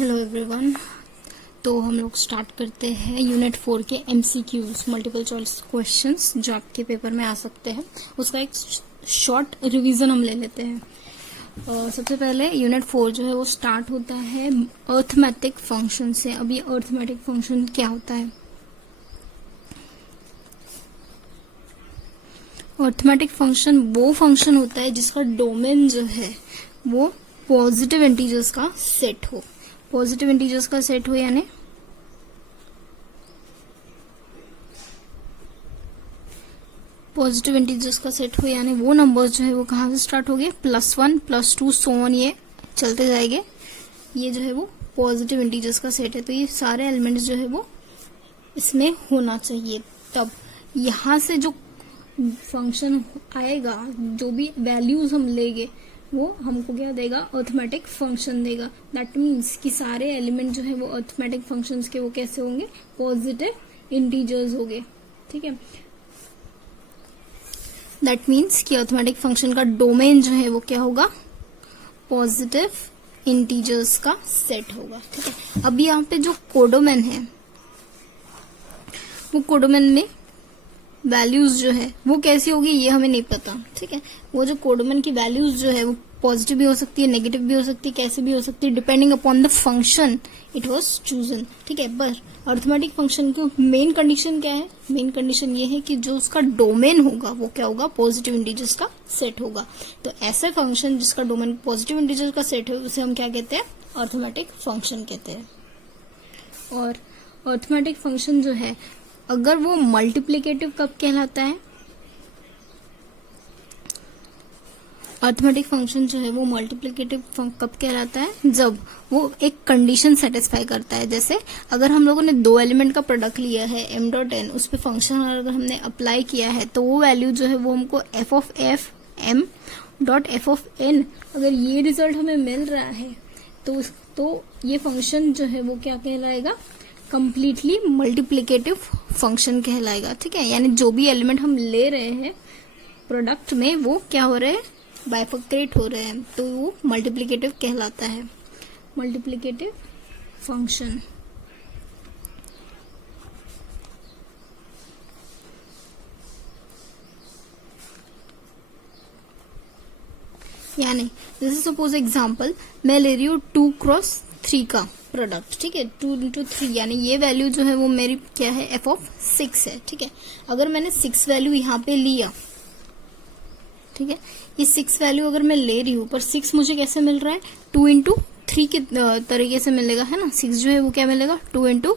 Hello everyone. तो हम लोग स्टार्ट करते हैं यूनिट 4 के MCQs मल्टीपल चॉइस क्वेश्चंस जो आपके पेपर में आ सकते हैं। उसका एक शॉर्ट रिवीजन हम ले लेते हैं। सबसे पहले यूनिट 4 जो है वो स्टार्ट होता है अर्थमेटिक फंक्शन से। अब ये अर्थमेटिक फंक्शन क्या होता है? अर्थमेटिक फंक्शन वो फंक्शन होता है जिसका डोमेन जो है वो पॉजिटिव इंटीजर्स का सेट हो। पॉजिटिव इंटीजर्स का सेट हो यानी पॉजिटिव इंटीजर्स का सेट हो यानी वो नंबर्स जो है वो कहाँ से स्टार्ट हो गए? +1 +2 सो ऑन, ये चलते जाएंगे। ये जो है वो पॉजिटिव इंटीजर्स का सेट है। तो ये सारे एलिमेंट्स जो है वो इसमें होना चाहिए। तब यहाँ से जो फंक्शन आएगा, जो भी वैल्यूज हम लेंगे वो हमको क्या देगा? अर्थमेटिक फंक्शन देगा। दैट मीन्स कि सारे एलिमेंट जो है वो अर्थमेटिक फंक्शंस के वो कैसे होंगे? पॉजिटिव इंटीजर्स होंगे। ठीक है, दैट मीन्स कि अर्थमेटिक फंक्शन का डोमेन जो है वो क्या होगा? पॉजिटिव इंटीजर्स का सेट होगा। ठीक है, अब यहाँ पे जो कोडोमेन है वो कोडोमेन में वैल्यूज जो है वो कैसी होगी ये हमें नहीं पता। ठीक है, वो जो कोडोमेन की वैल्यूज जो है वो पॉजिटिव भी हो सकती है, नेगेटिव भी हो सकती है, कैसे भी हो सकती है, depending upon the function it was chosen. ठीक है, पर अर्थमेटिक फंक्शन की मेन कंडीशन क्या है? मेन कंडीशन ये है कि जो उसका डोमेन होगा वो क्या होगा? पॉजिटिव इंटीजर्स का सेट होगा। तो ऐसे फंक्शन जिसका डोमेन पॉजिटिव इंटीजर्स का सेट है उसे हम क्या कहते हैं? अर्थमेटिक फंक्शन कहते हैं। और अर्थमेटिक फंक्शन जो है अगर वो मल्टीप्लिकेटिव कब कहलाता है? अर्थमेटिक फंक्शन जो है वो मल्टीप्लिकेटिव कब कहलाता है? जब वो एक कंडीशन सेटिस्फाई करता है। जैसे अगर हम लोगों ने दो एलिमेंट का प्रोडक्ट लिया है m.n, उस पे फंक्शन अगर हमने अप्लाई किया है तो वो वैल्यू जो है वो हमको f(m.f)(n) अगर ये रिजल्ट हमें मिल रहा है तो ये फंक्शन जो है वो क्या कहलाएगा? कंप्लीटली मल्टीप्लिकेटिव फंक्शन कहलाएगा। ठीक है, यानी जो भी एलिमेंट हम ले रहे हैं प्रोडक्ट में वो क्या हो रहे हैं? बाइफर्केट हो रहे हैं, तो वो मल्टीप्लिकेटिव कहलाता है। मल्टीप्लिकेटिव फंक्शन यानी जैसे सपोज एग्जांपल मैं ले रही हूँ 2x3 का प्रोडक्ट। ठीक है, 2 × 3 यानी ये वैल्यू जो है वो मेरी क्या है? f(6) है। ठीक है, अगर मैंने 6 वैल्यू यहाँ पे लिया, ठीक है, ये 6 वैल्यू अगर मैं ले रही हूँ पर 6 मुझे कैसे मिल रहा है? 2 × 3 के तरीके से मिलेगा, है ना। 6 जो है वो क्या मिलेगा? 2 ×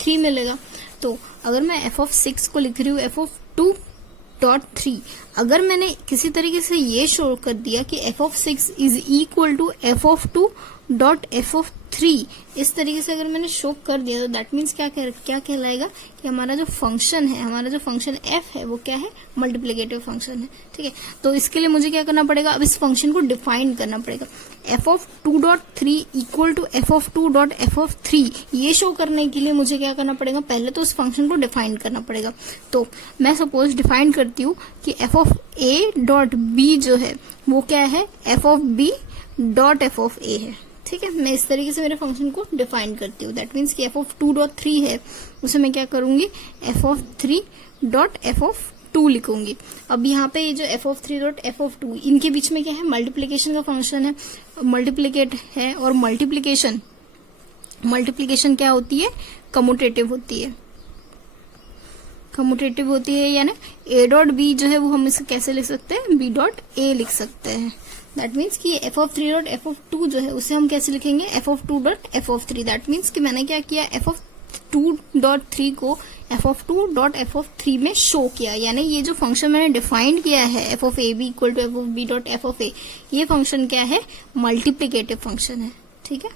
3 मिलेगा। तो अगर मैं f(6) को लिख रही हूँ f(2.3), अगर मैंने किसी तरीके से ये शो कर दिया कि f(6) is equal to f(2.f)(3), इस तरीके से अगर मैंने शो कर दिया तो दैट मीन्स क्या कहलाएगा? कि हमारा जो फंक्शन है, हमारा जो फंक्शन f है वो क्या है? मल्टीप्लिकेटिव फंक्शन है। ठीक है, तो इसके लिए मुझे क्या करना पड़ेगा? अब इस फंक्शन को डिफाइन करना पड़ेगा। f(2.3) इक्वल टू f(2.f)(3) ये शो करने के लिए मुझे क्या करना पड़ेगा? पहले तो उस फंक्शन को डिफाइन करना पड़ेगा। तो मैं सपोज डिफाइन करती हूँ कि f(a.b) जो है वो क्या है? f(b.f)(a) है। ठीक है, मैं इस तरीके से मेरे फंक्शन को डिफाइन करती हूँ। दैट मीन्स कि f(2.3) है उसे मैं क्या करूंगी? f(3.f)(2) लिखूंगी। अब यहाँ पे ये जो f(3.f)(2) इनके बीच में क्या है? मल्टीप्लिकेशन का फंक्शन है, मल्टीप्लिकेट है। और मल्टीप्लिकेशन क्या होती है? कम्यूटेटिव होती है। कम्यूटेटिव होती है यानी a.b जो है वो हम इसे कैसे लिख सकते हैं? b.a लिख सकते हैं। दैट मीन्स कि f(3.f)(2) जो है उसे हम कैसे लिखेंगे? f(2.f)(3). दैट मीन्स कि मैंने क्या किया? f(2.3) को f(2.f)(3) में शो किया। यानी ये जो फंक्शन मैंने डिफाइन किया है f(ab) इक्वल टू f(b.f)(a), ये फंक्शन क्या है? मल्टीप्लिकेटिव फंक्शन है। ठीक है,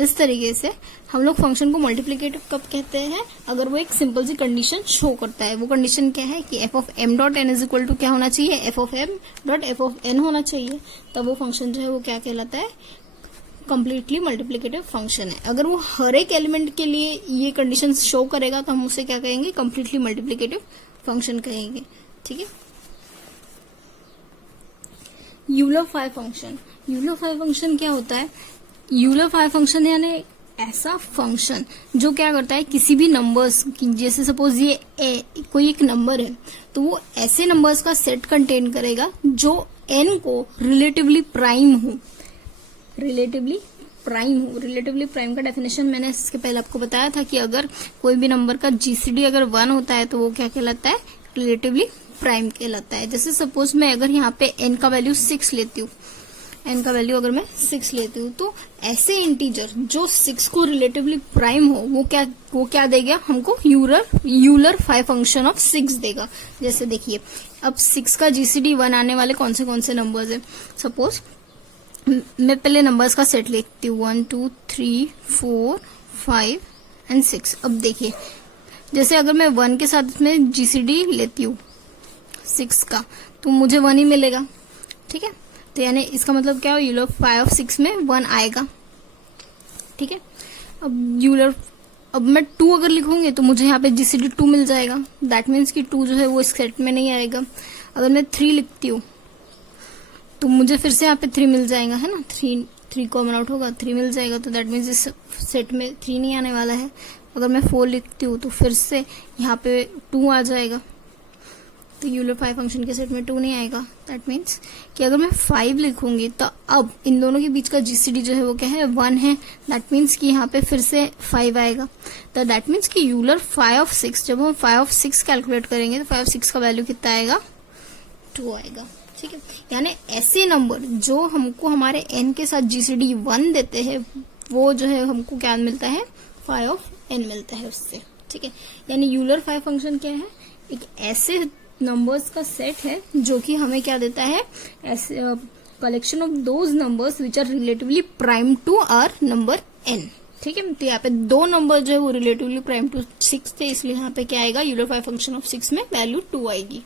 इस तरीके से हम लोग फंक्शन को मल्टीप्लिकेटिव कब कहते हैं? अगर वो एक सिंपल सी कंडीशन शो करता है। वो कंडीशन क्या है? कि f(m.n) इज इक्वल टू क्या होना चाहिए? f(m.f)(n) होना चाहिए। तब वो फंक्शन जो है वो क्या कहलाता है? कंप्लीटली मल्टीप्लिकेटिव फंक्शन है। अगर वो हर एक एलिमेंट के लिए ये कंडीशन शो करेगा तो हम उसे क्या कहेंगे? कंप्लीटली मल्टीप्लिकेटिव फंक्शन कहेंगे। ठीक है, यूलर फाई फंक्शन क्या होता है? यूलर फाइव फंक्शन यानी ऐसा फंक्शन जो क्या करता है, किसी भी नंबर्स की, जैसे सपोज ये कोई एक नंबर है, तो वो ऐसे नंबर्स का सेट कंटेन करेगा जो n को रिलेटिवली प्राइम हो। रिलेटिवली प्राइम का डेफिनेशन मैंने इसके पहले आपको बताया था कि अगर कोई भी नंबर का जीसीडी अगर 1 होता है तो वो क्या कहलाता है, रिलेटिवली प्राइम कहलाता है। जैसे सपोज मैं अगर यहाँ पे n का वैल्यू 6 लेती हूँ, n का वैल्यू अगर मैं 6 लेती हूँ, तो ऐसे इंटीजर जो 6 को रिलेटिवली प्राइम हो वो क्या देगा हमको, यूलर फाइव फंक्शन ऑफ 6 देगा। जैसे देखिए अब 6 का जीसीडी 1 आने वाले कौन से नंबर्स है। सपोज मैं पहले नंबर्स का सेट लिखती हूँ 1 2 3 4 5 एंड 6। अब देखिए जैसे अगर मैं 1 के साथ में जीसीडी लेती हूँ 6 का, तो मुझे 1 ही मिलेगा, ठीक है। तो यानी इसका मतलब क्या हो, यूलर फाइव ऑफ 6 में 1 आएगा, ठीक है। अब मैं 2 अगर लिखूंगी तो मुझे यहाँ पे जीसीडी 2 मिल जाएगा। दैट मीन्स कि 2 जो है वो इस सेट में नहीं आएगा। अगर मैं 3 लिखती हूँ तो मुझे फिर से यहाँ पे 3 मिल जाएगा, है ना। 3 कॉमन आउट होगा, 3 मिल जाएगा, तो दैट मीन्स इस सेट में 3 नहीं आने वाला है। अगर मैं 4 लिखती हूँ तो फिर से यहाँ पे 2 आ जाएगा, तो यूलर फाइव फंक्शन के सेट में 2 नहीं आएगा। दैट मीन्स कि अगर मैं 5 लिखूंगी तो अब इन दोनों के बीच का जीसीडी जो है वो क्या है, 1 है। दैट मीन्स कि यहाँ पे फिर से 5 आएगा। तो दैट मीन्स कि यूलर फाइव ऑफ 6, जब हम 5 ऑफ 6 कैलकुलेट करेंगे तो 5 ऑफ 6 का वैल्यू कितना आएगा, 2 आएगा, ठीक है। यानी ऐसे नंबर जो हमको हमारे n के साथ जीसीडी 1 देते हैं, वो जो है हमको क्या मिलता है, 5 ऑफ n मिलता है उससे, ठीक है। यानी यूलर फाइव फंक्शन क्या है, एक ऐसे नंबर्स का सेट है जो कि हमें क्या देता है, ऐसे collection of those numbers which are relatively prime to our number n, ठीक है। तो यहाँ पे 2 नंबर जो है वो रिलेटिवली प्राइम टू 6 थे, इसलिए यहाँ पे क्या आएगा, यूलर फाइव फंक्शन ऑफ 6 में वैल्यू 2 आएगी।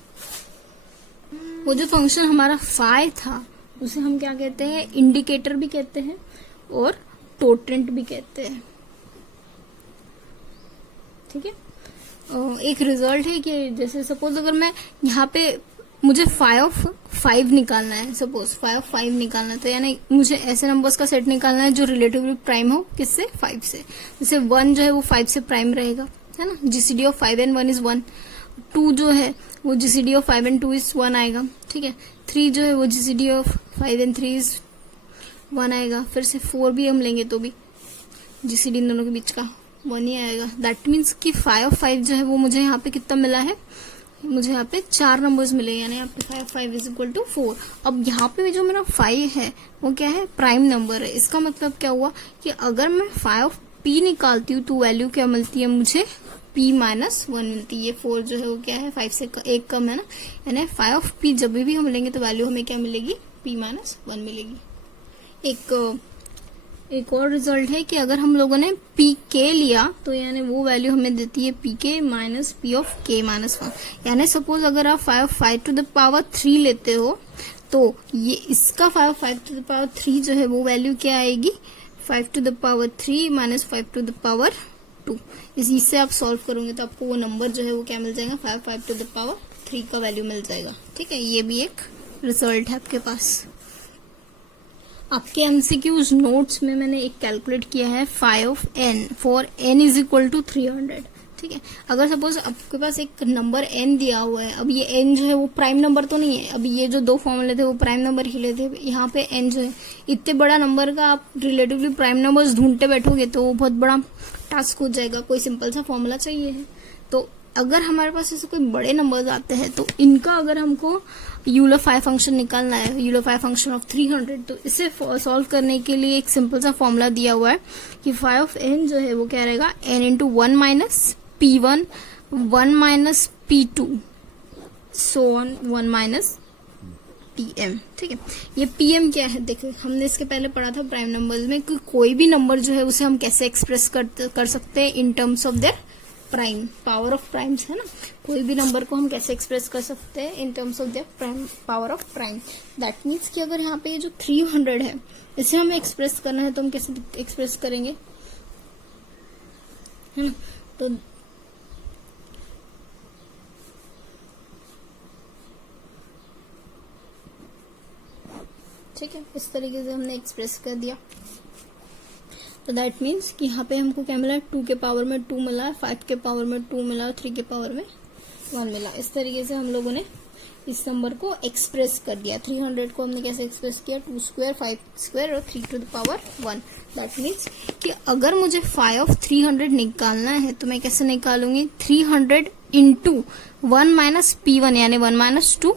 वो जो फंक्शन हमारा फाइ था उसे हम क्या कहते हैं, इंडिकेटर भी कहते हैं और टोटेंट भी कहते हैं, ठीक है। एक रिजल्ट है कि जैसे सपोज अगर मैं यहाँ पे मुझे 5 ऑफ 5 निकालना है, सपोज 5 ऑफ 5 निकालना है, तो यानी मुझे ऐसे नंबर्स का सेट निकालना है जो रिलेटिवली प्राइम हो, किससे, 5 से। जैसे 1 जो है वो 5 से प्राइम रहेगा, है ना, जीसीडी ऑफ 5 एंड 1 इज 1। 2 जो है वो जीसीडी ऑफ 5 एंड 2 इज 1 आएगा, ठीक है। 3 जो है वो जीसीडी ऑफ 5 एंड 3 इज 1 आएगा। फिर से 4 भी हम लेंगे तो भी जीसीडी इन दोनों के बीच का 1 ही आएगा। दैट मीन्स कि 5 ऑफ 5 जो है वो मुझे यहाँ पे कितना मिला है, मुझे यहाँ पे 4 नंबर्स मिले, यानी यहाँ पे 5 5 इज इक्वल टू 4। अब यहाँ पे जो मेरा 5 है वो क्या है, प्राइम नंबर है। इसका मतलब क्या हुआ कि अगर मैं 5 ऑफ p निकालती हूँ तो वैल्यू क्या मिलती है मुझे, p माइनस 1 मिलती है। ये 4 जो है वो क्या है, 5 से 1 कम है ना, यानी 5 ऑफ p जब भी हम लेंगे तो वैल्यू हमें क्या मिलेगी, p माइनस 1 मिलेगी। एक और रिजल्ट है कि अगर हम लोगों ने pk लिया तो यानी वो वैल्यू हमें देती है pk minus p of k minus 1। यानी सपोज अगर आप 5 टू द पावर 3 लेते हो तो ये इसका 5 टू द पावर 3 जो है वो वैल्यू क्या आएगी, 5 to the power 3 minus 5 to the power 2। इससे आप सॉल्व करोगे तो आपको वो नंबर जो है वो क्या मिल जाएगा, 5 टू द पावर 3 का वैल्यू मिल जाएगा, ठीक है। ये भी एक रिजल्ट है आपके पास। आपके एमसीक्यूज नोट्स में मैंने एक कैलकुलेट किया है 5 of n for n is equal to 300, ठीक है। अगर सपोज आपके पास एक नंबर n दिया हुआ है, अब ये n जो है वो प्राइम नंबर तो नहीं है, अब ये जो 2 फॉर्मूले थे वो प्राइम नंबर ही ले थे। यहाँ पे n जो है इतने बड़ा नंबर का आप रिलेटिवली प्राइम नंबर्स ढूंढते बैठोगे तो वो बहुत बड़ा टास्क हो जाएगा, कोई सिंपल सा फॉर्मूला चाहिए है। तो अगर हमारे पास ऐसे कोई बड़े नंबर्स आते हैं तो इनका अगर हमको यूलर फाइव फंक्शन निकालना है, यूलर फाइव फंक्शन ऑफ 300, तो इसे सॉल्व करने के लिए एक सिंपल सा फॉर्मूला दिया हुआ है कि 5 ऑफ n जो है वो क्या रहेगा, n into 1 minus p1 1 minus p2 so on 1 minus pm, ठीक है। ये pm क्या है, देखो हमने इसके पहले पढ़ा था प्राइम नंबर्स में कि कोई भी नंबर जो है उसे हम कैसे एक्सप्रेस कर सकते हैं in terms of their prime, power of primes, है ना। कोई भी नंबर को हम कैसे एक्सप्रेस कर सकते हैं in terms of their prime, power of prime. That means कि अगर यहाँ पे ये जो 300 है इसे हमें एक्सप्रेस करना है तो हम कैसे एक्सप्रेस करेंगे, है ना। तो ठीक है, इस तरीके से हमने एक्सप्रेस कर दिया। तो दैट मीन्स कि यहाँ पे हमको क्या मिला, 2 के पावर में 2 मिला है, 5 के पावर में 2 मिला है, 3 के पावर में 1 मिला। इस तरीके से हम लोगों ने इस नंबर को एक्सप्रेस कर दिया। 300 को हमने कैसे एक्सप्रेस किया, 2 स्क्वायर 5 स्क्वायर और 3 to the power 1। That means कि अगर मुझे 5 ऑफ 300 निकालना है तो मैं कैसे निकालूंगी, 300 इंटू 1 माइनस P1 यानी 1 माइनस 2,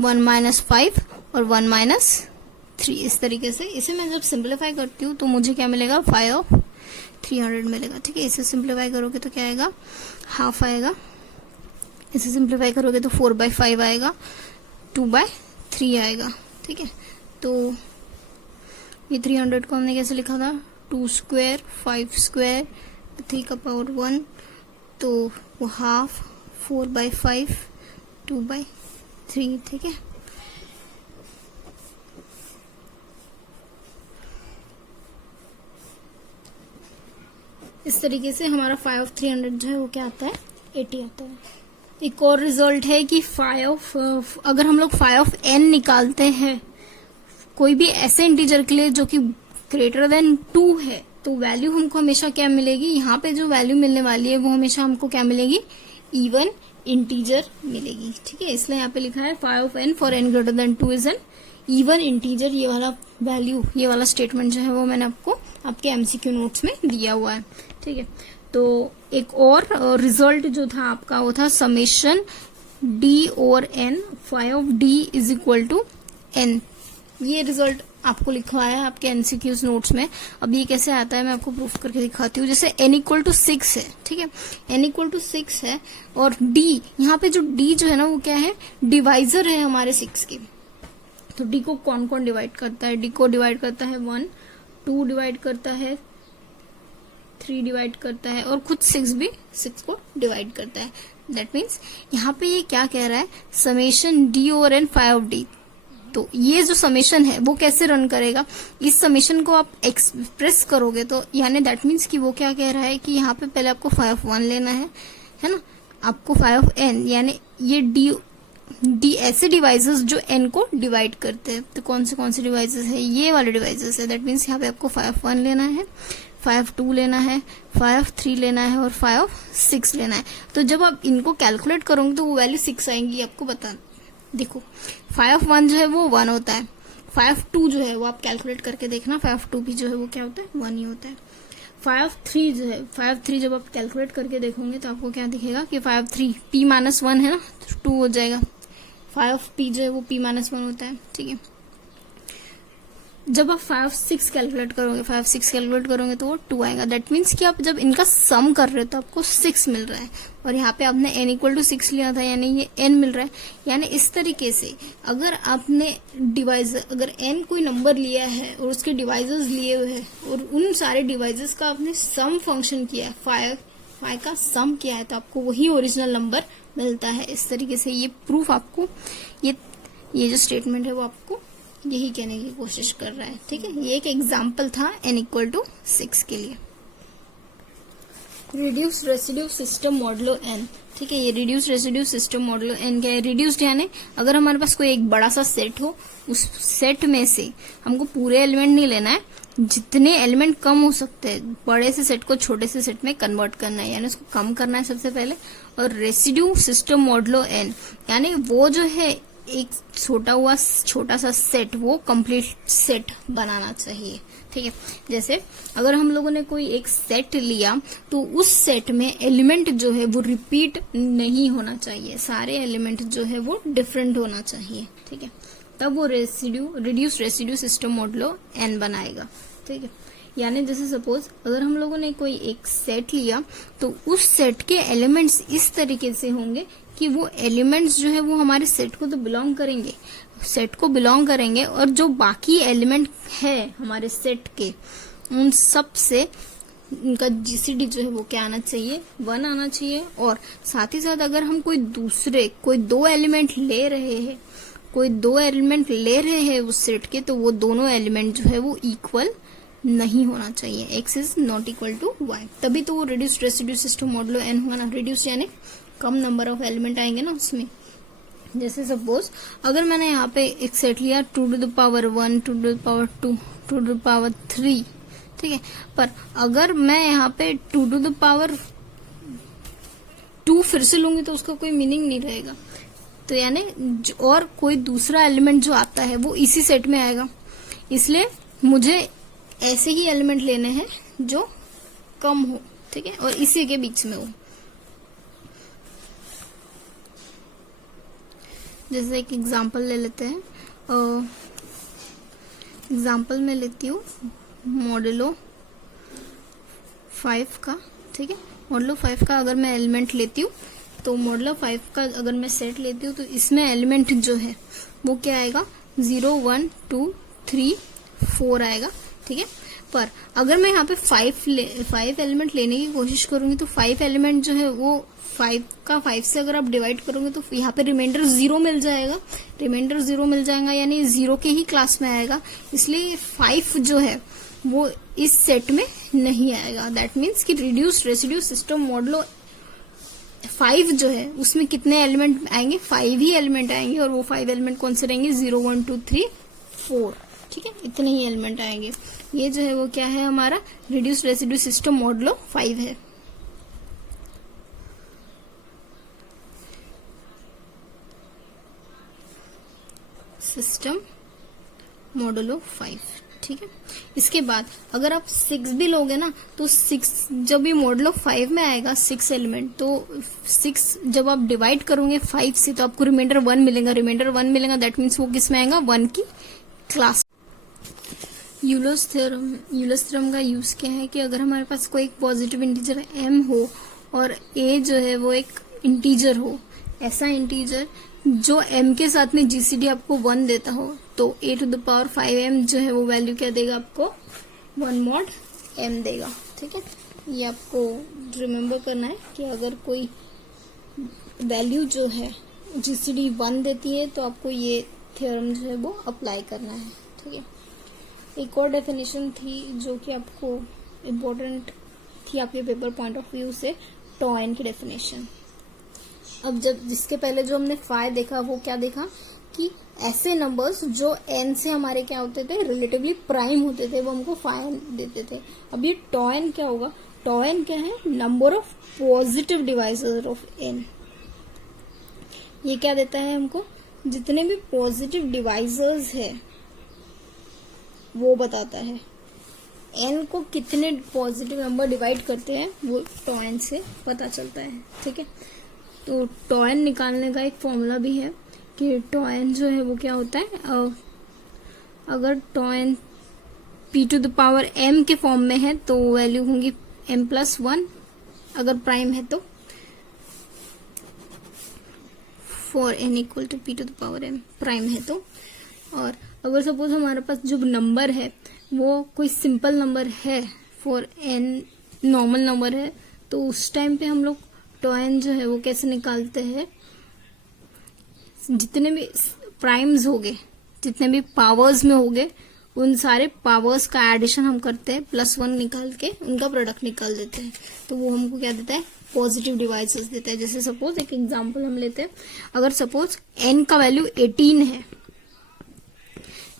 1 माइनस 5 और 1 माइनस 3। इस तरीके से इसे मैं जब सिंप्लीफाई करती हूँ तो मुझे क्या मिलेगा, 5 ऑफ 300 मिलेगा। ठीक है, इसे सिंप्लीफाई करोगे तो क्या आएगा, हाफ आएगा। इसे सिंप्लीफाई करोगे तो 4/5 आएगा, 2/3 आएगा। ठीक है, तो ये 300 को हमने कैसे लिखा था, 2 स्क्वायर 5 स्क्वायर 3 का पावर 1, तो वो हाफ 4/5 2/3। ठीक है, इस तरीके से हमारा 5 ऑफ 300 जो है वो क्या आता है, 80 आता है। एक और रिजल्ट है कि अगर हम लोग 5 ऑफ n निकालते हैं कोई भी ऐसे इंटीजर के लिए जो कि ग्रेटर देन 2 है, तो वैल्यू हमको हमेशा क्या मिलेगी, यहाँ पे जो वैल्यू मिलने वाली है वो हमेशा हमको क्या मिलेगी, इवन इंटीजर मिलेगी। ठीक है, इसलिए यहाँ पे लिखा है 5 of n for n greater than 2 is an even integer. ये वाला वैल्यू, ये वाला स्टेटमेंट जो है वो मैंने आपको आपके MCQ नोट्स में दिया हुआ है। ठीक है, तो एक और रिजल्ट जो था आपका वो था समेशन d और n, 5 of d is equal to n। ये रिजल्ट आपको लिखा है आपके MCQ नोट्स में। अब ये कैसे आता है मैं आपको प्रूफ करके दिखाती हूँ। जैसे n इक्वल टू 6 है, ठीक है, n इक्वल टू 6 है और d, यहाँ पे जो d जो है ना वो क्या है, डिवाइजर है हमारे 6 के। तो d को कौन कौन डिवाइड करता है, d को डिवाइड करता है 1, 2 डिवाइड करता है, 3 डिवाइड करता है और खुद 6 भी 6 को डिवाइड करता है। दैट मीन्स यहाँ पे ये क्या कह रहा है, समेशन d और n 5 ऑफ d। तो ये जो समेशन है वो कैसे रन करेगा, इस समेशन को आप एक्सप्रेस करोगे तो यानी दैट मीन्स कि वो क्या कह रहा है कि यहाँ पे पहले आपको 5 ऑफ 1 लेना है ना, आपको 5 ऑफ n यानी ये d ऐसे डिवाइसेस जो n को डिवाइड करते हैं। तो कौन से डिवाइसेस है, ये वाले डिवाइसेस है। दैट मीन्स यहाँ पे आपको 5 ऑफ 1 लेना है, 5 ऑफ 2 लेना है, 5 ऑफ 3 लेना है और 5 ऑफ 6 लेना है। तो जब आप इनको कैलकुलेट करोगे तो वो वैल्यू 6 आएंगी। आपको बता देखो 5 ऑफ 1 जो है वो 1 होता है, 5 ऑफ 2 जो है वो आप कैलकुलेट करके देखना, 5 ऑफ 2 भी जो है वो क्या होता है, 1 ही होता है। 5 ऑफ 3 जो है, 5 ऑफ 3 जब आप कैलकुलेट करके देखोगे तो आपको क्या दिखेगा कि 5 ऑफ 3 p माइनस 1 है ना, तो 2 हो जाएगा। 5 ऑफ p जो है वो p माइनस 1 होता है। ठीक है, जब आप 5 6 कैलकुलेट करोगे, 5 6 कैलकुलेट करोगे तो वो 2 आएगा। दैट मीन्स कि आप जब इनका सम कर रहे हो तो आपको 6 मिल रहा है और यहाँ पे आपने n इक्वल टू 6 लिया था यानी ये n मिल रहा है। यानी इस तरीके से अगर आपने डिवाइजर, अगर n कोई नंबर लिया है और उसके डिवाइजर्स लिए हुए हैं और उन सारे डिवाइजर्स का आपने सम फंक्शन किया है, 5 का सम किया है, तो आपको वही ओरिजिनल नंबर मिलता है। इस तरीके से ये प्रूफ आपको, ये जो स्टेटमेंट है वो आपको यही कहने की कोशिश कर रहा है। ठीक है, ये एक एग्जाम्पल था n इक्वल टू 6 के लिए। Reduce residue system modulo n। ठीक है, ये reduce residue system modulo n क्या है, रिड्यूस्ड यानी अगर हमारे पास कोई एक बड़ा सा सेट हो, उस सेट में से हमको पूरे एलिमेंट नहीं लेना है, जितने एलिमेंट कम हो सकते हैं बड़े से सेट को छोटे से सेट में कन्वर्ट करना है, यानी उसको कम करना है सबसे पहले। और रेसिड्यू सिस्टम मॉडलो n यानी वो जो है एक छोटा सा सेट, वो कंप्लीट सेट बनाना चाहिए। ठीक है, जैसे अगर हम लोगों ने कोई एक सेट लिया तो उस सेट में एलिमेंट जो है वो रिपीट नहीं होना चाहिए, सारे एलिमेंट जो है वो डिफरेंट होना चाहिए। ठीक है, तब वो reduce residue system modulo n बनाएगा। ठीक है, यानी जैसे सपोज अगर हम लोगों ने कोई एक सेट लिया तो उस सेट के एलिमेंट्स इस तरीके से होंगे कि वो एलिमेंट्स जो है वो हमारे सेट को तो बिलोंग करेंगे, और जो बाकी एलिमेंट है हमारे सेट के उन सब से उनका जीसीडी जो है वो क्या आना चाहिए, 1 आना चाहिए। और साथ ही साथ अगर हम कोई दो एलिमेंट ले रहे हैं उस सेट के, तो वो दोनों एलिमेंट जो है वो इक्वल नहीं होना चाहिए, x is not equal to y, तभी तो वो reduced residue system modulo n होगा ना। रिड्यूस यानी कम नंबर ऑफ एलिमेंट आएंगे ना उसमें। जैसे सपोज अगर मैंने यहाँ पे एक सेट लिया 2 to the power 1, 2 to the power 2, 2 to the power 3, ठीक है। पर अगर मैं यहाँ पे 2 to the power 2 फिर से लूंगी तो उसका कोई मीनिंग नहीं रहेगा। तो यानी और कोई दूसरा एलिमेंट जो आता है वो इसी सेट में आएगा, इसलिए मुझे ऐसे ही एलिमेंट लेने हैं जो कम हो, ठीक है, और इसी के बीच में हो। जैसे एक एग्जांपल ले लेते हैं, एग्जांपल में लेती हूँ मॉडुलो 5 का, ठीक है। मॉडुलो 5 का अगर मैं एलिमेंट लेती हूँ तो मॉडुलो 5 का अगर मैं सेट लेती हूँ तो इसमें एलिमेंट जो है वो क्या आएगा, 0 1 2 3 4 आएगा, ठीक है। पर अगर मैं यहाँ पे 5 एलिमेंट लेने की कोशिश करूंगी तो 5 एलिमेंट जो है वो 5 का 5 से अगर आप डिवाइड करोगे तो यहाँ पे रिमाइंडर 0 मिल जाएगा, रिमाइंडर 0 मिल जाएगा यानी 0 के ही क्लास में आएगा, इसलिए 5 जो है वो इस सेट में नहीं आएगा। दैट मीन्स कि रिड्यूस्ड रेसिड्यू सिस्टम मॉडुलो 5 जो है उसमें कितने एलिमेंट आएंगे, 5 ही एलिमेंट आएंगे, और वो 5 एलिमेंट कौन से रहेंगे, 0 1 2 3 4, ठीक है, इतने ही एलिमेंट आएंगे। ये जो है वो क्या है, हमारा रिड्यूस्ड रेसिड्यू सिस्टम मॉडुलो 5 है। सिस्टम मॉडुलो 5, ठीक है। इसके बाद अगर आप 6 भी लोगे ना तो 6 जब ये मॉडुलो 5 में आएगा 6 एलिमेंट, तो 6 जब आप डिवाइड करोगे 5 से तो आपको रिमाइंडर 1 मिलेगा, रिमाइंडर 1 मिलेगा, दैट मीन्स वो किस में आएगा, 1 की क्लास। यूलर्स थ्योरम का यूज क्या है कि अगर हमारे पास कोई एक पॉजिटिव इंटीजर m हो और a जो है वो एक इंटीजर हो, ऐसा इंटीजर जो m के साथ में GCD आपको 1 देता हो, तो a to the power 5m जो है वो वैल्यू क्या देगा आपको, 1 mod m देगा, ठीक है। ये आपको रिमेम्बर करना है कि अगर कोई वैल्यू जो है GCD 1 देती है तो आपको ये थ्योरम जो है वो अप्लाई करना है, ठीक है। एक और डेफिनेशन थी जो कि आपको इम्पोर्टेंट थी आपके पेपर पॉइंट ऑफ व्यू से, टॉयन की डेफिनेशन। अब जब जिसके पहले जो हमने फाई देखा वो क्या देखा कि ऐसे नंबर्स जो n से हमारे क्या होते थे, रिलेटिवली प्राइम होते थे, वो हमको फाई देते थे। अब ये टॉयन क्या होगा, टॉयन क्या है, number of positive divisor of n। ये क्या देता है हमको, जितने भी पॉजिटिव डिवाइजर्स है वो बताता है। n को कितने पॉजिटिव नंबर डिवाइड करते हैं वो टॉयन से पता चलता है, ठीक है। तो टॉयन निकालने का एक फॉर्मूला भी है कि टॉयन जो है वो क्या होता है, अगर टॉयन p to the power m के फॉर्म में है तो वैल्यू होंगी m+1, अगर प्राइम है तो, for n equal to p to the power m prime है तो। और अगर सपोज हमारे पास जो नंबर है वो कोई सिंपल नंबर है, फॉर n नॉर्मल नंबर है, तो उस टाइम पे हम लोग टॉयन जो है वो कैसे निकालते हैं, जितने भी प्राइम्स होंगे, जितने भी पावर्स में होंगे, उन सारे पावर्स का एडिशन हम करते हैं, +1 निकाल के उनका प्रोडक्ट निकाल देते हैं, तो वो हमको क्या देता है, पॉजिटिव डिवाइसेस देता है। जैसे सपोज एक एग्जांपल हम लेते हैं, अगर सपोज n का वैल्यू 18 है,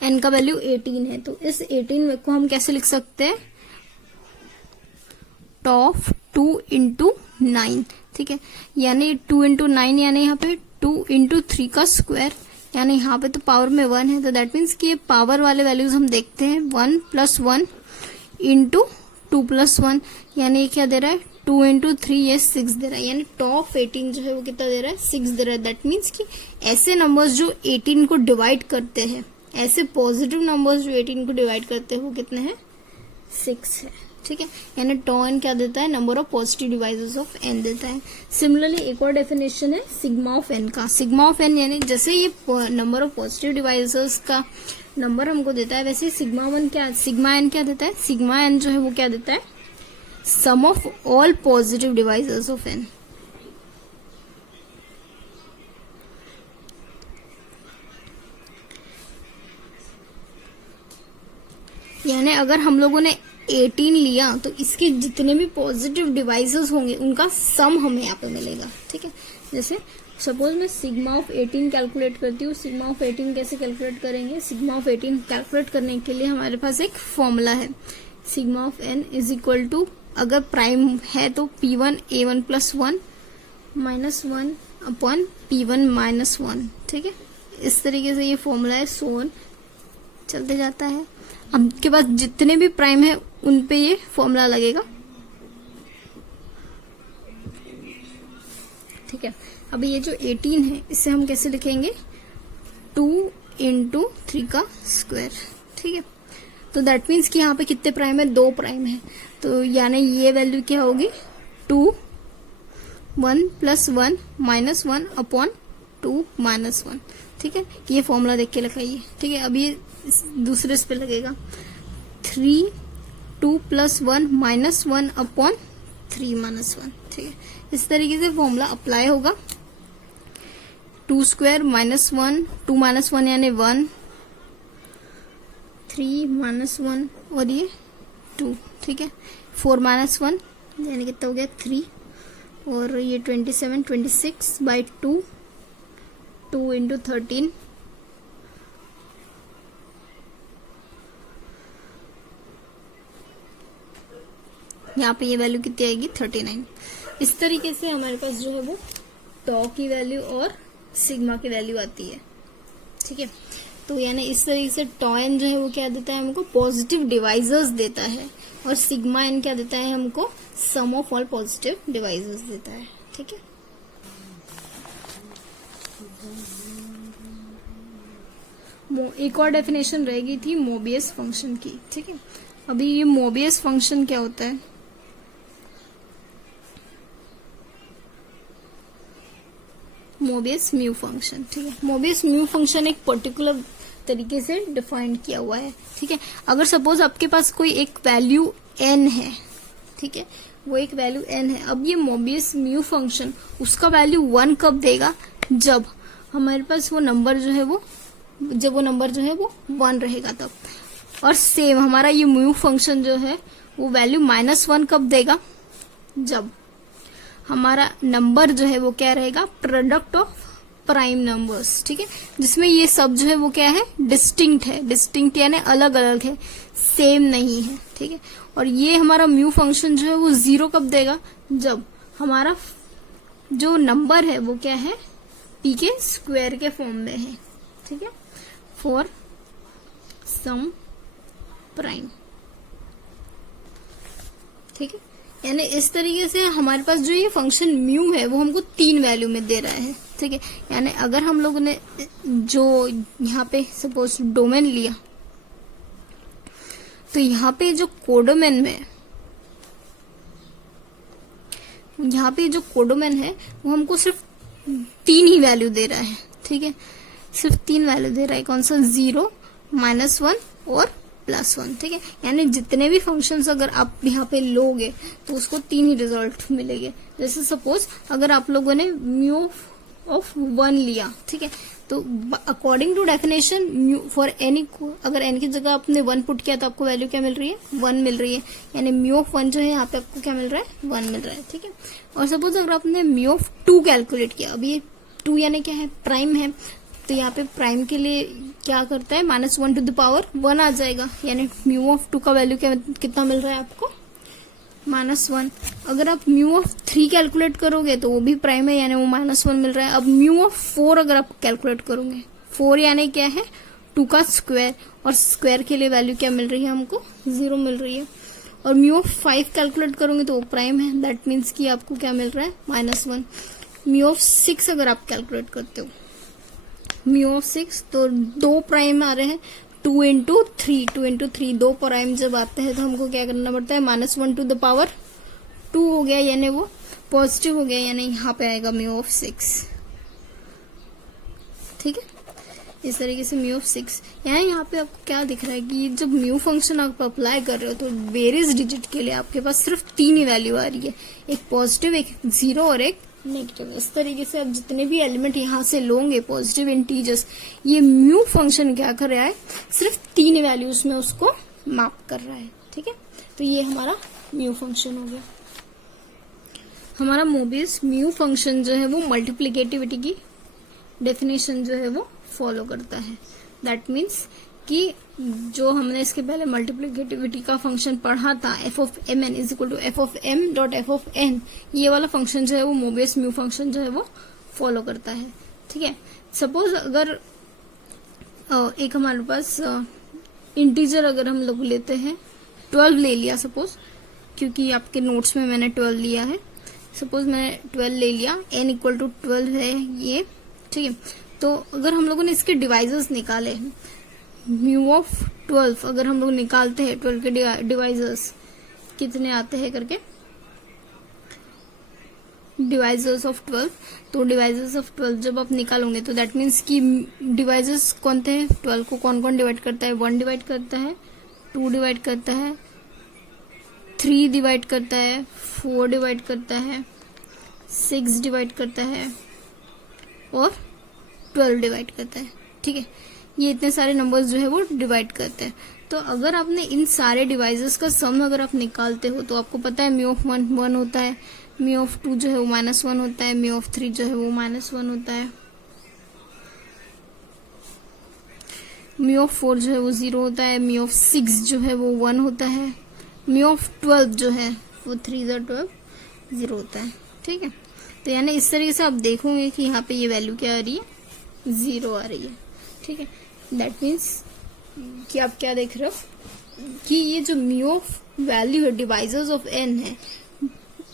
n का वैल्यू 18 है, तो इस 18 को हम कैसे लिख सकते हैं, टॉप 2 into 9, ठीक है, यानी 2 into 9 यानी यहाँ पे 2 into 3 का स्क्वायर, यानी यहाँ पे तो पावर में 1 है, तो दैट मीन्स कि ये पावर वाले वैल्यूज हम देखते हैं, 1 + 1 into 2 + 1, यानी ये क्या दे रहा है, 2 into 3 ये 6 दे रहा है, यानी टॉप 18 जो है वो कितना दे रहा है, 6 दे रहा है। दैट मीन्स कि ऐसे नंबर्स जो 18 को डिवाइड करते हैं, ऐसे पॉजिटिव नंबर्स जो 18 को डिवाइड करते हैं वो कितने हैं, 6 है, ठीक है। यानी टॉयन क्या देता है, number of positive divisors of n देता है। सिमिलरली एक और डेफिनेशन है सिग्मा ऑफ n का। सिग्मा ऑफ n यानी जैसे ये नंबर ऑफ पॉजिटिव डिवाइसेस का नंबर हमको देता है, वैसे सिग्मा n क्या देता है, सिग्मा n जो है वो क्या देता है, sum of all positive divisors of n। यानी अगर हम लोगों ने 18 लिया तो इसके जितने भी पॉजिटिव डिवाइसेस होंगे उनका सम हमें यहाँ पे मिलेगा, ठीक है। जैसे सपोज मैं सिग्मा ऑफ 18 कैलकुलेट करती हूँ, सिग्मा ऑफ 18 कैसे कैलकुलेट करेंगे, सिग्मा ऑफ 18 कैलकुलेट करने के लिए हमारे पास एक फॉर्मूला है, sigma of n is equal to, अगर प्राइम है तो P1 A1 plus 1 minus 1 upon P1 minus 1, ठीक है। इस तरीके से ये फॉर्मूला है, सोन चलते जाता है। अब के पास जितने भी प्राइम है उन पे ये फॉर्मूला लगेगा, ठीक है। अब ये जो 18 है इसे हम कैसे लिखेंगे, 2 इंटू 3 का स्क्वायर, ठीक है। तो दैट मीन्स कि यहाँ पे कितने प्राइम है, 2 प्राइम है, तो यानी ये वैल्यू क्या होगी, 2 1 प्लस 1 माइनस 1 अपॉन 2 माइनस 1, ठीक है। ये फॉर्मूला देख के लगाइए, ठीक है। अब ये दूसरे इस पे लगेगा 3 2 प्लस 1 माइनस 1 अपॉन 3 माइनस 1, ठीक है। इस तरीके से फॉर्मूला अप्लाई होगा। 2 स्क्वायर माइनस 1, 2 माइनस 1 यानी 1, 3 माइनस 1 और ये 2, ठीक है। 4 माइनस 1 यानी कितना हो गया 3, और ये 27 26 बाई 2, 2 इंटू 13, यहाँ पे ये वैल्यू कितनी आएगी 39। इस तरीके से हमारे पास जो है वो टॉ की वैल्यू और सिग्मा की वैल्यू आती है, ठीक है। तो यानी इस तरीके से टॉ एन जो है वो क्या देता है हमको, पॉजिटिव डिवाइजर्स देता है, और सिग्मा एन क्या देता है हमको, सम ऑफ ऑल पॉजिटिव डिवाइजर्स देता है, ठीक है। एक और डेफिनेशन रह गई थी मोबियस फंक्शन की, ठीक है। अभी ये मोबियस फंक्शन क्या होता है, मोबियस म्यू फंक्शन, ठीक है। मोबियस म्यू फंक्शन एक पर्टिकुलर तरीके से डिफाइंड किया हुआ है, ठीक है। अगर सपोज आपके पास कोई एक वैल्यू n है, ठीक है, वो एक वैल्यू n है, अब ये मोबियस म्यू फंक्शन उसका वैल्यू 1 कब देगा, जब हमारे पास वो नंबर जो है वो, जब वो नंबर जो है वो 1 रहेगा तब। और सेम हमारा ये म्यू फंक्शन जो है वो वैल्यू -1 कब देगा, जब हमारा नंबर जो है वो क्या रहेगा, प्रोडक्ट ऑफ प्राइम नंबर्स, ठीक है, जिसमें ये सब जो है वो क्या है, डिस्टिंक्ट है। डिस्टिंक्ट यानी अलग अलग है, सेम नहीं है, ठीक है। और ये हमारा म्यू फंक्शन जो है वो 0 कब देगा, जब हमारा जो नंबर है वो क्या है, p के स्क्वायर के फॉर्म में है, ठीक है, फॉर सम प्राइम, ठीक है। यानी इस तरीके से हमारे पास जो ये फंक्शन म्यू है वो हमको 3 वैल्यू में दे रहा है, ठीक है। यानी अगर हम लोगों ने जो यहाँ पे सपोज डोमेन लिया, तो यहाँ पे जो कोडोमेन में, यहाँ पे जो कोडोमेन है वो हमको सिर्फ 3 ही वैल्यू दे रहा है, ठीक है, सिर्फ 3 वैल्यू दे रहा है। कौन सा, 0 -1 और +1, ठीक है। यानी जितने भी फंक्शंस अगर आप यहाँ पे लोगे तो उसको 3 ही रिजल्ट मिलेंगे। जैसे सपोज अगर आप लोगों ने म्यू ऑफ 1 लिया, ठीक है, तो according to definition mu for any, अगर एन की जगह आपने 1 पुट किया तो आपको वैल्यू क्या मिल रही है, 1 मिल रही है। यानी म्यू ऑफ 1 जो है यहाँ पे आपको क्या मिल रहा है, 1 मिल रहा है, ठीक है। और सपोज अगर आपने म्यू ऑफ 2 कैलकुलेट किया, अब ये 2 यानी क्या है, प्राइम है, तो यहाँ पे प्राइम के लिए क्या करता है, -1 टू द पावर 1 आ जाएगा। यानी म्यू ऑफ 2 का वैल्यू कितना मिल रहा है आपको, -1। अगर आप म्यू ऑफ 3 कैलकुलेट करोगे तो वो भी प्राइम है, यानी वो -1 मिल रहा है। अब म्यू ऑफ 4 अगर आप कैलकुलेट करोगे, 4 यानी क्या है, 2 का स्क्वायर, और स्क्वायर के लिए वैल्यू क्या मिल रही है हमको, 0 मिल रही है। और म्यू ऑफ 5 कैलकुलेट करोगे तो वो प्राइम है, दैट मीन्स कि आपको क्या मिल रहा है, -1। म्यू ऑफ 6 अगर आप कैलकुलेट करते हो, म्यू ऑफ 6, तो 2 प्राइम आ रहे हैं, 2 इंटू 3, 2 प्राइम जब आते हैं तो हमको क्या करना पड़ता है, -1 टू द पावर 2 हो गया, यानी वो पॉजिटिव हो गया, यानी यहाँ पे आएगा म्यू ऑफ 6, ठीक है। इस तरीके से म्यू ऑफ 6, यहाँ पे आपको क्या दिख रहा है कि जब म्यू फंक्शन आप अप्लाई कर रहे हो तो वेरियस डिजिट के लिए आपके पास सिर्फ 3 ही वैल्यू आ रही है, एक पॉजिटिव, एक 0 और एक नेगेटिव। इस तरीके से आप जितने भी एलिमेंट यहाँ से लोगे पॉजिटिव इंटीजर्स, ये म्यू फंक्शन क्या कर रहा है, सिर्फ 3 वैल्यूज में उसको मैप कर रहा है, ठीक है। तो ये हमारा म्यू फंक्शन हो गया। हमारा मोबियस म्यू फंक्शन जो है वो मल्टीप्लिकेटिविटी की डेफिनेशन जो है वो फॉलो करता है। दैट मीन्स कि जो हमने इसके पहले मल्टीप्लिकेटिविटी का फंक्शन पढ़ा था f of m n is equal to f of m dot f of n, ये वाला फंक्शन जो है वो मोबियस म्यू फंक्शन जो है वो फॉलो करता है। ठीक है, सपोज अगर एक हमारे पास इंटीजर अगर हम लोग लेते हैं 12 ले लिया सपोज, क्योंकि आपके नोट्स में मैंने 12 लिया है, सपोज मैंने 12 ले लिया, n इक्वल टू 12 है ये। ठीक है, तो अगर हम लोगों ने इसके डिवाइजर्स निकाले, म्यू ऑफ 12 अगर हम लोग निकालते हैं 12 के डिवाइजर्स कितने आते हैं करके, डिवाइजर्स ऑफ 12, तो डिवाइजर्स ऑफ 12 जब आप निकालोगे तो दैट मीन्स कि डिवाइजर्स कौन थे, 12 को कौन कौन डिवाइड करता है, 1 डिवाइड करता है, 2 डिवाइड करता है, 3 डिवाइड करता है, 4 डिवाइड करता है, 6 डिवाइड करता है और 12 डिवाइड करता है। ठीक है, ये इतने सारे नंबर्स जो है वो डिवाइड करते हैं। तो अगर आपने इन सारे डिवाइजर्स का सम अगर आप निकालते हो तो आपको पता है म्यू ऑफ 1 होता है, म्यू ऑफ 2 जो है वो -1 होता है, म्यू ऑफ 3 जो है वो -1 होता है, म्यू ऑफ 4 जो है वो 0 होता है, म्यू ऑफ 6 जो है वो 1 होता है, म्यू ऑफ 12 जो है वो 3 12 0 होता है। ठीक है, तो यानी इस तरीके से आप देखोगे कि यहाँ पे ये वैल्यू क्या आ रही है, 0 आ रही है। ठीक है, दैट मीन्स कि आप क्या देख रहे हो कि ये जो म्यू ऑफ वैल्यू है डिवाइजर्स ऑफ n है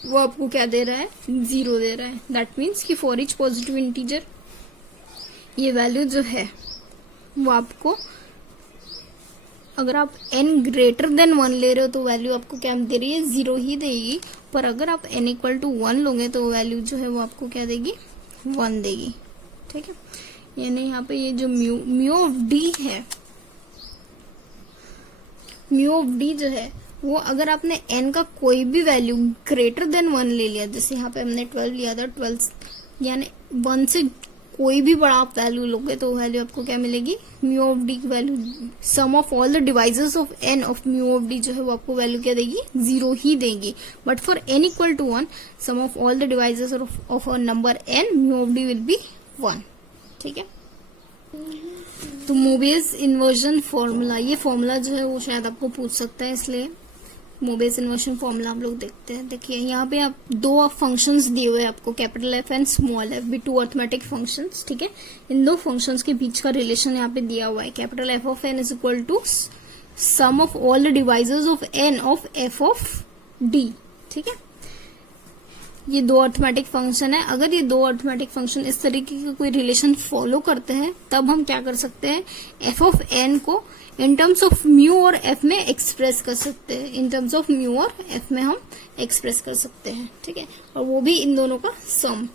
वो आपको क्या दे रहा है, 0 दे रहा है। दैट मीन्स कि फॉर ईच पॉजिटिव इंटीजर ये वैल्यू जो है वो आपको, अगर आप n ग्रेटर देन 1 ले रहे हो तो वैल्यू आपको क्या दे रही है, 0 ही देगी, पर अगर आप n इक्वल टू 1 लोगे तो वैल्यू जो है वो आपको क्या देगी, 1 देगी। ठीक है, यानी यहाँ पे ये जो म्यू ऑफ डी है, म्यू ऑफ डी जो है वो अगर आपने n का कोई भी वैल्यू ग्रेटर देन 1 ले लिया, जैसे यहाँ पे हमने 12 लिया था, 12 यानी 1 से कोई भी बड़ा आप वैल्यू लोगे तो वैल्यू आपको क्या मिलेगी, म्यू ऑफ डी की value, sum of all the divisors of n of mu of d जो है वो आपको वैल्यू क्या देगी, 0 ही देगी। But for n equal to 1 sum of all the divisors of a number n mu of d will be 1। ठीक है, तो मोबियस इन्वर्जन फॉर्मूला, ये फॉर्मूला जो है वो शायद आपको पूछ सकता है, इसलिए मोबियस इन्वर्जन फॉर्मूला हम लोग देखते हैं। देखिए यहाँ पे आप 2 फंक्शंस दिए हुए हैं आपको, capital F and small F, भी 2 अर्थमेटिक फंक्शंस। ठीक है, इन 2 फंक्शंस के बीच का रिलेशन यहाँ पे दिया हुआ है, capital F of n is equal to sum of all the divisors of n of f of d. ठीक है, ये 2 अर्थमेटिक फंक्शन है। अगर ये 2 अर्थमेटिक फंक्शन इस तरीके का कोई रिलेशन फॉलो करते हैं तब हम क्या कर सकते हैं, एफ ऑफ एन को इन टर्म्स ऑफ म्यू और एफ में एक्सप्रेस कर सकते हैं, इन टर्म्स ऑफ म्यू और एफ में हम एक्सप्रेस कर सकते हैं। ठीक है, और वो भी इन दोनों का सम।